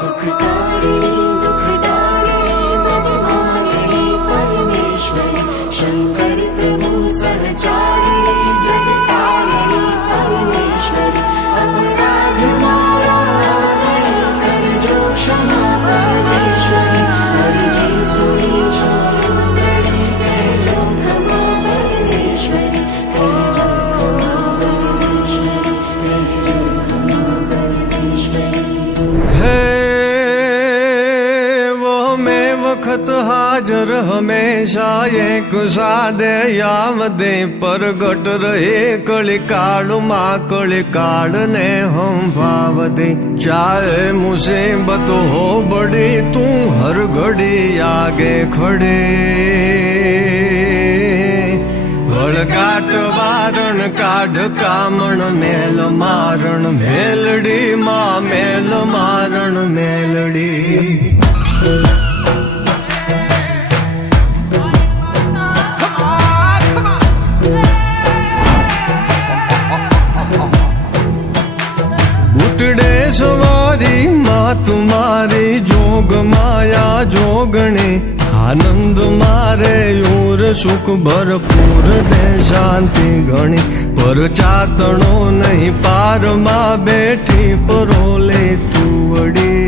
सुखकारिणी दुखदारिणी मदमारिणी परमेश्वरी शंकर प्रभु सहचारिणी जगतारिणी परमेश्वरी अपराध मारा आगळे करजो क्षमा परमेश्वरी हरिजी सुनी छो रुद्रणी कहजो क्षमा परमेश्वरी कहजो क्षमा परमेश्वरी कहजो क्षमा परमेश्वरी वखत हाजर हमेशा एक सादे यावदे परगट रहे कलिकाल माँ कलिकाल ने हम भाव दे चाहे मुसीबत हो बड़ी तू हर घड़ी आगे खड़े वळगाट वारण काढ कामण मेल मारण मेलडी माँ मेल मारण मेलडी बूटड़े सवारी माँ तुम्हारी जोग माया जोगणी आनंद मारे ऊर सुख भरपूर दे शांति घणी पर चातणो नहीं पार माँ बैठी परोले तुवड़ी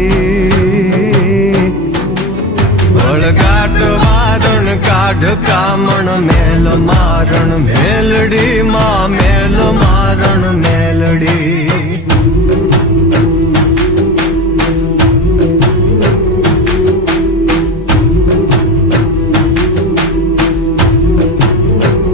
वळगाट वारण काढ कामण मेल मारण मेलडी माँ मेल मारण मेलडी